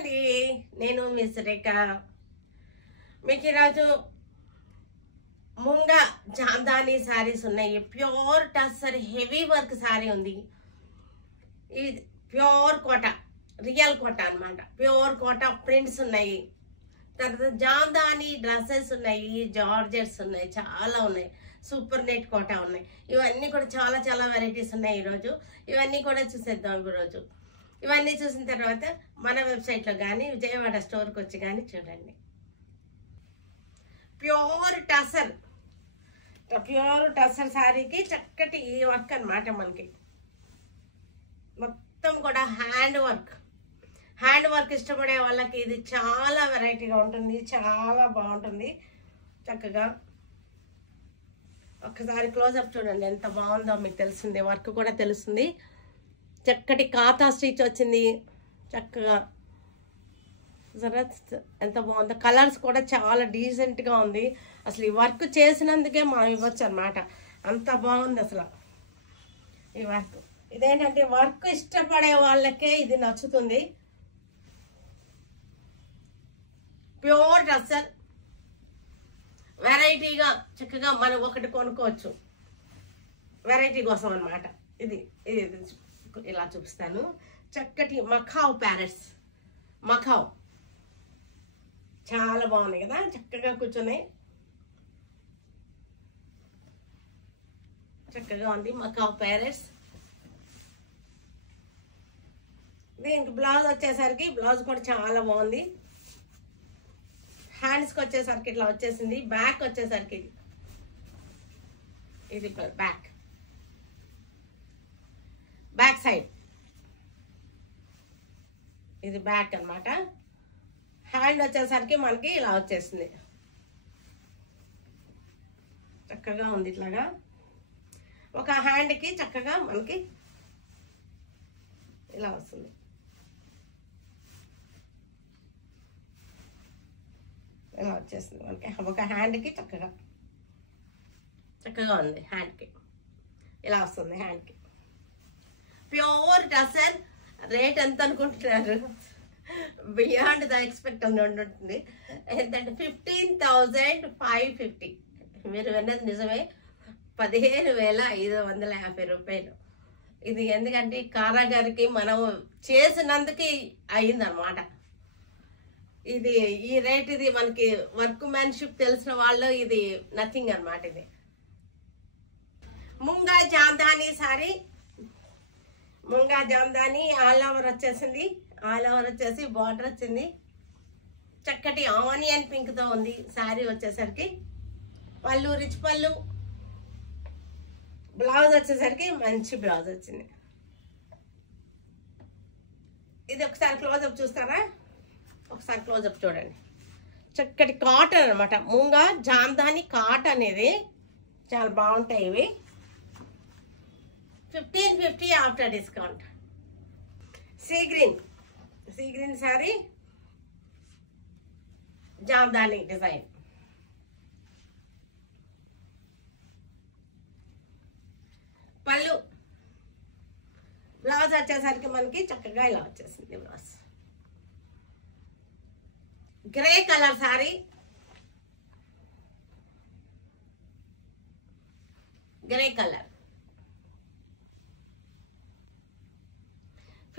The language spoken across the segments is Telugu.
అండి, నేను మిస్ రేఖ. మీకు ఈరోజు ముంగా జాందాని శారీస్ ఉన్నాయి. Pure tussar heavy work sari ఉంది. ఇది ప్యూర్ కోట, రియల్ కోట అన్నమాట. ప్యూర్ కోట ప్రింట్స్ ఉన్నాయి. తర్వాత జాందాని డ్రెస్సెస్ ఉన్నాయి, జార్జెట్స్ ఉన్నాయి, చాలా ఉన్నాయి. సూపర్ నెట్ కోట ఉన్నాయి. ఇవన్నీ కూడా చాలా చాలా వెరైటీస్ ఉన్నాయి. ఈరోజు ఇవన్నీ కూడా చూసేద్దాం. ఈరోజు ఇవన్నీ చూసిన తర్వాత మన వెబ్సైట్లో కానీ విజయవాడ స్టోర్కి వచ్చి కానీ చూడండి. ప్యూర్ టసర్ శారీకి చక్కటి ఈ వర్క్ అన్నమాట. మనకి మొత్తం కూడా హ్యాండ్ వర్క్ ఇష్టపడే వాళ్ళకి ఇది చాలా వెరైటీగా ఉంటుంది, చాలా బాగుంటుంది. చక్కగా ఒకసారి క్లోజప్ చూడండి, ఎంత బాగుందో మీకు తెలుస్తుంది. వర్క్ కూడా తెలుస్తుంది. చక్కటి కాతా స్టిచ్ వచ్చింది. చక్కగా ఎంత బాగుందో. కలర్స్ కూడా చాలా డీసెంట్గా ఉంది. అసలు ఈ వర్క్ చేసినందుకే మనం ఇవ్వచ్చు అన్నమాట. అంత బాగుంది అసలు ఈ వర్క్. ఇదేంటంటే వర్క్ ఇష్టపడే వాళ్ళకే ఇది నచ్చుతుంది. ప్యూర్ టసర్ వెరైటీగా చక్కగా మనం ఒకటి కొనుక్కోవచ్చు, వెరైటీ కోసం అన్నమాట. ఇది ఇలా చూపిస్తాను. చక్కటి మఖావ్ ప్యారెట్స్, మఖావ్ చాలా బాగున్నాయి కదా. చక్కగా కూర్చున్నాయి, చక్కగా ఉంది మఖావ్ ప్యారెట్స్. దీనికి బ్లౌజ్ వచ్చేసరికి బ్లౌజ్ కూడా చాలా బాగుంది. హ్యాండ్స్కి వచ్చేసరికి ఇట్లా వచ్చేసింది. బ్యాక్ వచ్చేసరికి ఇది బ్యాక్ సైడ్, ఇది బ్యాక్ అన్నమాట. హ్యాండ్ వచ్చేసరికి మనకి ఇలా వచ్చేసింది. చక్కగా ఉంది. ఇట్లాగా ఒక హ్యాండ్కి చక్కగా మనకి ఇలా వస్తుంది. ఇలా వచ్చేసింది మనకి ఒక హ్యాండ్కి చక్కగా ఉంది. హ్యాండ్కి ఇలా వస్తుంది. హ్యాండ్కి ప్యూర్ టసర్. రేట్ ఎంత అనుకుంటున్నారు? బియాండ్ ద ఎక్స్పెక్ట్ అని ఉంటుంది. ఎంతంటే 15,550. మీరు విన్నది నిజమే, 15,550 రూపాయలు. ఇది ఎందుకంటే కారాగారికి మనం చేసినందుకు అయిందనమాట. ఇది ఈ రేట్, ఇది మనకి వర్క్ మ్యాన్షిప్ తెలిసిన వాళ్ళు ఇది నథింగ్ అనమాట. ఇది munga Jamdani sorry, munga Jamdani all over వచ్చేసింది. ఆల్ ఓవర్ వచ్చేసి బార్డర్ వచ్చింది. చక్కటి ఆనియన్ పింక్ తో ఉంది శారీ వచ్చేసరికి. పళ్ళు రిచ్ పళ్ళు. బ్లౌజ్ వచ్చేసరికి మంచి బ్లౌజ్ వచ్చింది. ఇది ఒకసారి క్లోజప్ చూస్తారా? ఒకసారి క్లోజప్ చూడండి. చక్కటి కాటన్ అనమాట. ముంగా జాందాని కాటన్ అనేది చాలా బాగుంటాయి ఇవి. 1550 after discount. See green saree, Jamdani design. పళ్ళు, బ్లౌజ్ వచ్చేసరికి మనకి చక్కగా ఇలా వచ్చేసింది blouse. Grey colour saree, grey colour.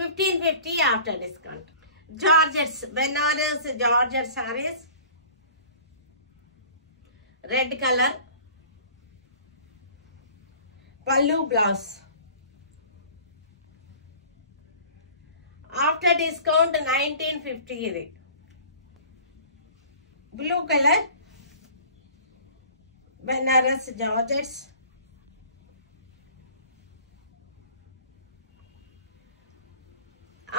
1550 after discount. Georgettes, Benares Georgette sarees, red color. Pallu blouse. After discount 1950 ఇది. Blue color, Benares Georgettes.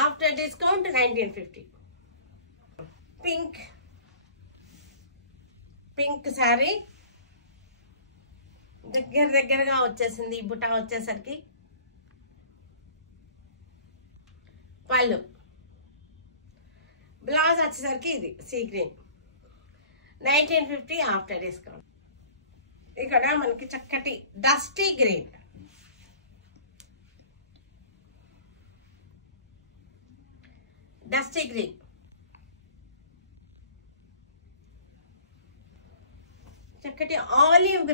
After discount 1950. Pink sari దగ్గరగా వచ్చేసింది. బుటా వచ్చేసరికి పళ్ళు, బ్లౌజ్ వచ్చేసరికి ఇది సీ గ్రీన్. 1950 after discount. ఇక్కడ మనకి చక్కటి డస్టీ గ్రీన్, డస్టీ గ్రీన్ చక్కటి ఆలివ్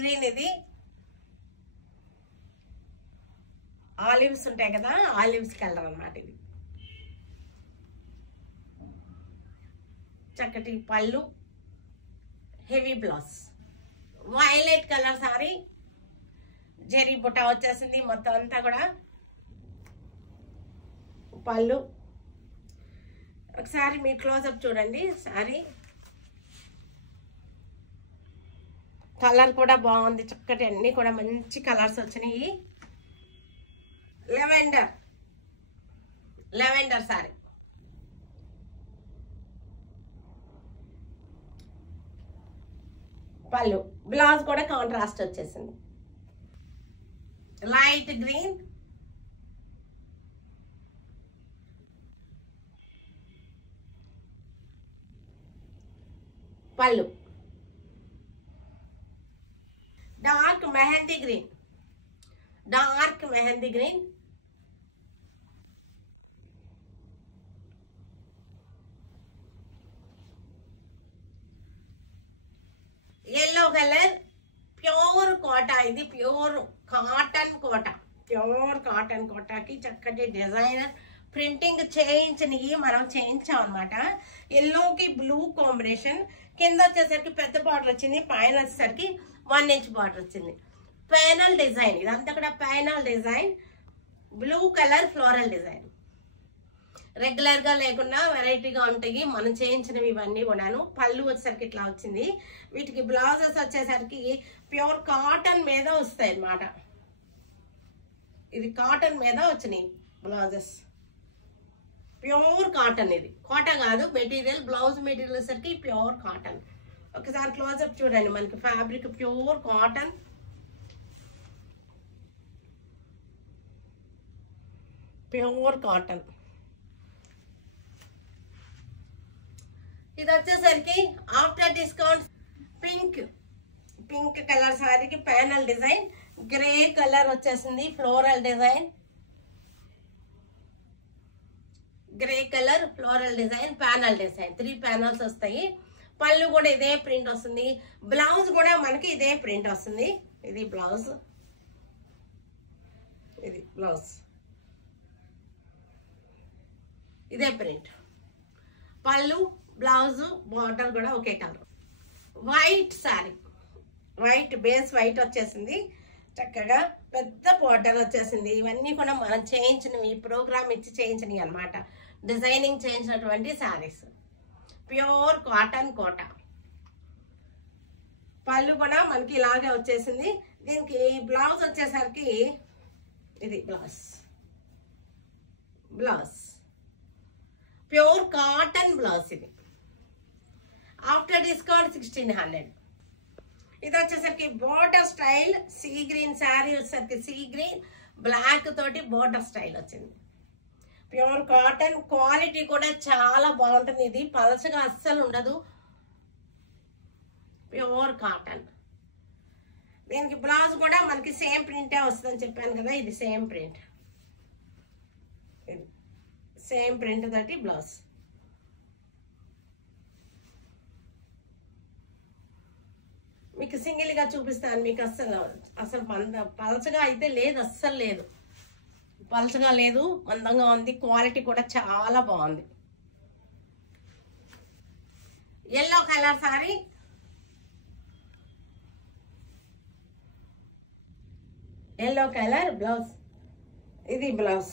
గ్రీన్ ఇది ఆలివ్స్ ఉంటాయి కదా, ఆలివ్స్ కలర్ అన్నమాట ఇది. చక్కటి పళ్ళు, heavy blouse, violet colour sari, zari బుట్ట వచ్చేసింది మొత్తం అంతా కూడా. పళ్ళు ఒకసారి మీ క్లోజప్ చూడండి. సారీ కలర్ కూడా బాగుంది, చక్కటి అన్ని కూడా మంచి కలర్స్ వచ్చినాయి. లెవెండర్ సారీ, పళ్ళు, బ్లౌజ్ కూడా కాంట్రాస్ట్ వచ్చేసింది. లైట్ గ్రీన్, పళ్ళు, dark mehndi green, yellow colour, pure Kota, ఇది ప్యూర్ కాటన్ కోటాకి చక్కటి డిజైనర్ ప్రింటింగ్ చేయించినవి మనం చేయించాం అనమాట. ఎల్లోకి బ్లూ కాంబినేషన్, కింద వచ్చేసరికి పెద్ద బార్డర్ వచ్చింది, పైన వచ్చేసరికి 1 ఇంచ్ బార్డర్ వచ్చింది. ప్యానల్ డిజైన్, ఇదంతా కూడా panel design, blue colour floral design. Regular గా లేకుండా వెరైటీగా ఉంటాయి మనం చేయించినవి ఇవన్నీ కూడాను. పళ్ళు వచ్చేసరికి ఇట్లా వచ్చింది. వీటికి బ్లౌజెస్ వచ్చేసరికి ప్యూర్ కాటన్ మీద వస్తాయి అన్నమాట. ఇది కాటన్ మీద వచ్చినాయి బ్లౌజెస్, ప్యూర్ కాటన్. ఇది కోట కాదు మెటీరియల్, బ్లౌజ్ మెటీరియల్ వచ్చేసరికి ప్యూర్ కాటన్. ఒకసారి క్లోజప్ చూడండి, మనకి ఫ్యాబ్రిక్ ప్యూర్ కాటన్. ఇది వచ్చేసరికి ఆఫ్టర్ డిస్కౌంట్ పింక్ కలర్ సారీకి ప్యానల్ డిజైన్, గ్రే కలర్ వచ్చేసింది floral design, panel design 3 panels వస్తాయి. పళ్ళు కూడా ఇదే ప్రింట్ వస్తుంది, బ్లౌజ్ కూడా మనకి ఇదే ప్రింట్ వస్తుంది. ఇది బ్లౌజ్, ఇదే ప్రింట్. పళ్ళు, బ్లౌజ్, బార్డర్ కూడా ఒకే colour. White saree, base white వచ్చేసింది, చక్కగా పెద్ద బార్డర్ వచ్చేసింది. ఇవన్నీ కూడా మనం చేయించినవి, ప్రోగ్రామ్ ఇచ్చి చేయించినవి అనమాట. డిజైనింగ్ చేయించినటువంటి శారీస్, ప్యూర్ కాటన్ కోట. పళ్ళు కూడా మనకి ఇలాగే వచ్చేసింది. దీనికి బ్లౌజ్ వచ్చేసరికి ఇది బ్లౌజ్ ప్యూర్ కాటన్ బ్లౌజ్. ఇది ఆఫ్టర్ డిస్కౌంట్ 1600. ఇది వచ్చేసరికి border style see green sari వచ్చేసరికి సీ గ్రీన్ బ్లాక్ తోటి బోర్డర్ స్టైల్ వచ్చింది. ప్యూర్ కాటన్, క్వాలిటీ కూడా చాలా బాగుంటుంది. ఇది పలచగా అస్సలు ఉండదు, ప్యూర్ కాటన్. దీనికి బ్లౌజ్ కూడా మనకి సేమ్ ప్రింటే వస్తుందని చెప్పాను కదా, ఇది సేమ్ ప్రింట్ తోటి బ్లౌజ్. మీకు సింగిల్ గా చూపిస్తాను. మీకు అసలు పలచగా అయితే లేదు, అస్సలు లేదు, పలచగా లేదు, మందంగా ఉంది. క్వాలిటీ కూడా చాలా బాగుంది. Yellow colour sorry, yellow colour blouse, ఇది బ్లౌజ్.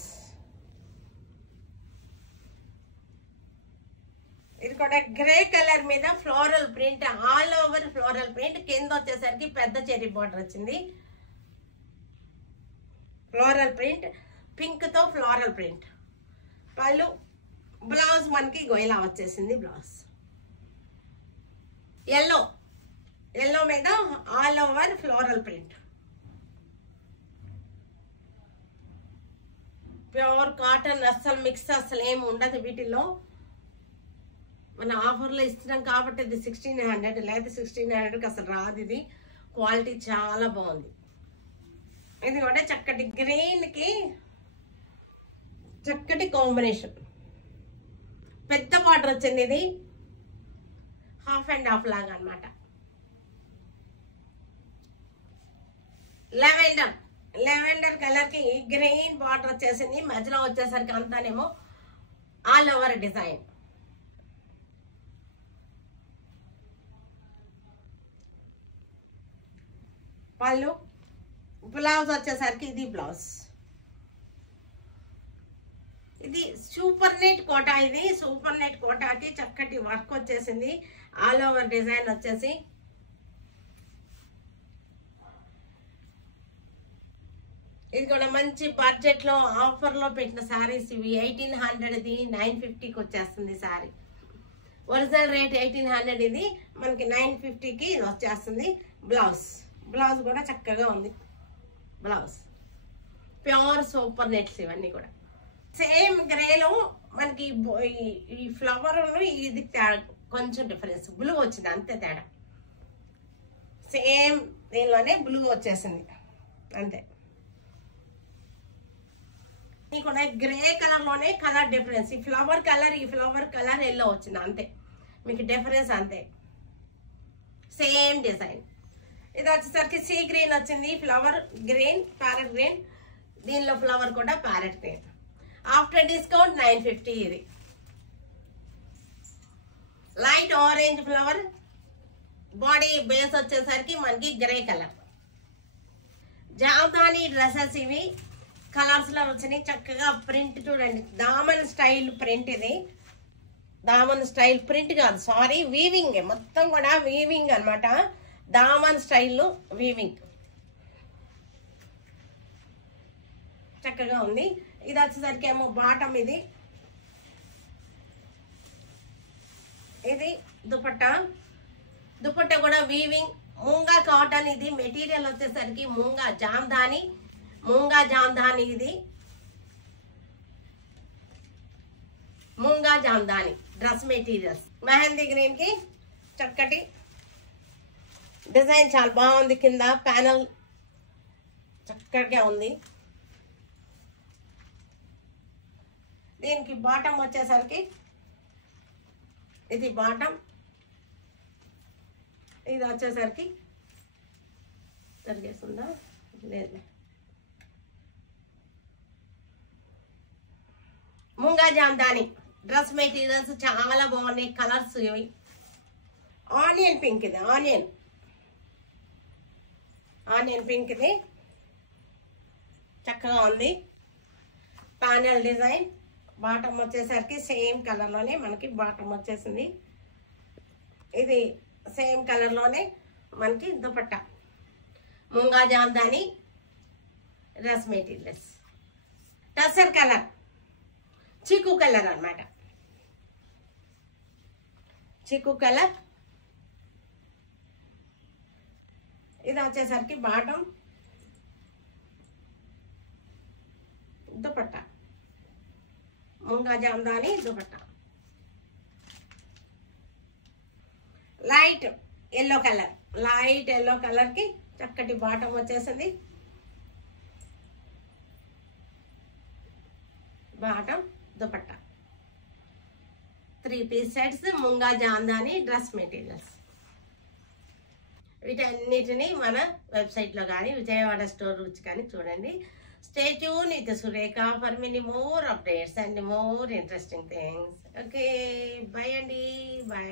ఇది కూడా గ్రే కలర్ మీద floral print, all over floral print. కింద వచ్చేసరికి పెద్ద చెరీ బార్డర్ వచ్చింది, ఫ్లోరల్ ప్రింట్, పింక్ తో ఫ్లోరల్ ప్రింట్. పళ్ళు, బ్లౌజ్ మనకి ఇలా వచ్చేసింది బ్లౌజ్. ఎల్లో మీద all over floral print, pure cotton. అస్సలు మిక్స్ అసలు ఏమి ఉండదు వీటిల్లో. మన ఆఫర్లో ఇస్తున్నాం కాబట్టి ఇది 1600, లేదా 1600కి అసలు రాదు. ఇది క్వాలిటీ చాలా బాగుంది. ఇది కూడా చక్కటి గ్రీన్కి చక్కటి కాంబినేషన్, పెద్ద బార్డర్ వచ్చింది. ఇది 1/2 లాగా అన్నమాట. లెవెండర్ కలర్ కి గ్రీన్ బార్డర్ వచ్చేసింది. మధ్యలో వచ్చేసరికి అంతానేమో ఆల్ ఓవర్ డిజైన్. పళ్ళు, బ్లౌజ్ వచ్చేసరికి ఇది బ్లౌజ్. ఇది సూపర్ నెట్ కోటా. ఇది సూపర్ నెట్ కోటాకి చక్కటి వర్క్ వచ్చేసింది. ఆల్ ఓవర్ డిజైన్ వచ్చేసి ఇది కూడా మంచి బడ్జెట్ లో ఆఫర్ లో పెట్టిన సారీస్ ఇవి. 1800 950కి వచ్చేస్తుంది సారీ. ఒరిజినల్ రేట్ 1800, ఇది మనకి 950కి వచ్చేస్తుంది. బ్లౌజ్ కూడా చక్కగా ఉంది. బ్లౌజ్ ప్యూర్ సూపర్ నెట్స్ ఇవన్నీ కూడా. సేమ్ గ్రేలో మనకి ఈ ఫ్లవర్ ఇది కొంచెం డిఫరెన్స్, బ్లూ వచ్చింది అంతే తేడా. సేమ్ దీనిలోనే బ్లూ వచ్చేసింది అంతే. ఇది కూడా గ్రే కలర్ లోనే కలర్ డిఫరెన్స్. ఈ ఫ్లవర్ కలర్ ఎల్లో వచ్చింది అంతే, మీకు డిఫరెన్స్ అంతే. Same design. ఇది వచ్చేసరికి సీ గ్రీన్ వచ్చింది. Flower green, parrot green. దీనిలో ఫ్లవర్ కూడా ప్యారెట్ గ్రీన్. After discount 950. ఇది light orange flower. Body base వచ్చేసరికి మనకి గ్రే కలర్. జామ్దాని డ్రెస్సెస్ ఇవి కలర్స్ లో వచ్చినాయి. చక్కగా ప్రింట్ చూడండి, దామన్ స్టైల్ ప్రింట్. ఇది దామన్ స్టైల్ ప్రింట్ కాదు, సారీ, వీవింగ్. మొత్తం కూడా వీవింగ్ అన్నమాట. దామన్ స్టైల్ వీవింగ్ చక్కగా ఉంది. ఇది వచ్చేసరికి ఏమో బాటమ్. ఇది దుపట్టా కూడా వీవింగ్. మూంగా కాటన్. ఇది మెటీరియల్ వచ్చేసరికి మూంగా జామ్దాని. ఇది Moonga Jamdani dress materials. Mehndi green కి చక్కటి డిజైన్, చాలా బాగుంది. కింద ప్యానల్ చక్కగా ఉంది. దీనికి బాటమ్ వచ్చేసరికి ఇది బాటమ్. ఇది వచ్చేసరికి జరిగేస్తుందా లేదు. మూంగా జామ్దాని డ్రెస్ మెటీరియల్స్ చాలా బాగున్నాయి. కలర్స్ ఇవి. Onion pink. ఇది ఆనియన్ పింక్. ఇది చక్కగా ఉంది. Panel design. బాటమ్ వచ్చేసరికి సేమ్ కలర్ లోనే మనకి బాటమ్ వచ్చేసింది. ఇది సేమ్ కలర్ లోనే మనకి dupatta. Moonga Jamdani dress materials. Tussar colour, chikoo colour అన్నమాట. చీకు కలర్. ఇది వచ్చేసరికి bottom, dupatta. Moonga Jamdani dupatta. Light yellow colour కి చక్కటి బాటమ్ వచ్చేసింది. Bottom, dupatta. 3 piece sets. Moonga Jamdani dress materials. వీటన్నిటిని మన వెబ్సైట్ లో కానీ విజయవాడ స్టోర్ నుంచి కానీ చూడండి. Stay tuned with Sureka for many more updates and more interesting things. Okay, bye Andy. Bye.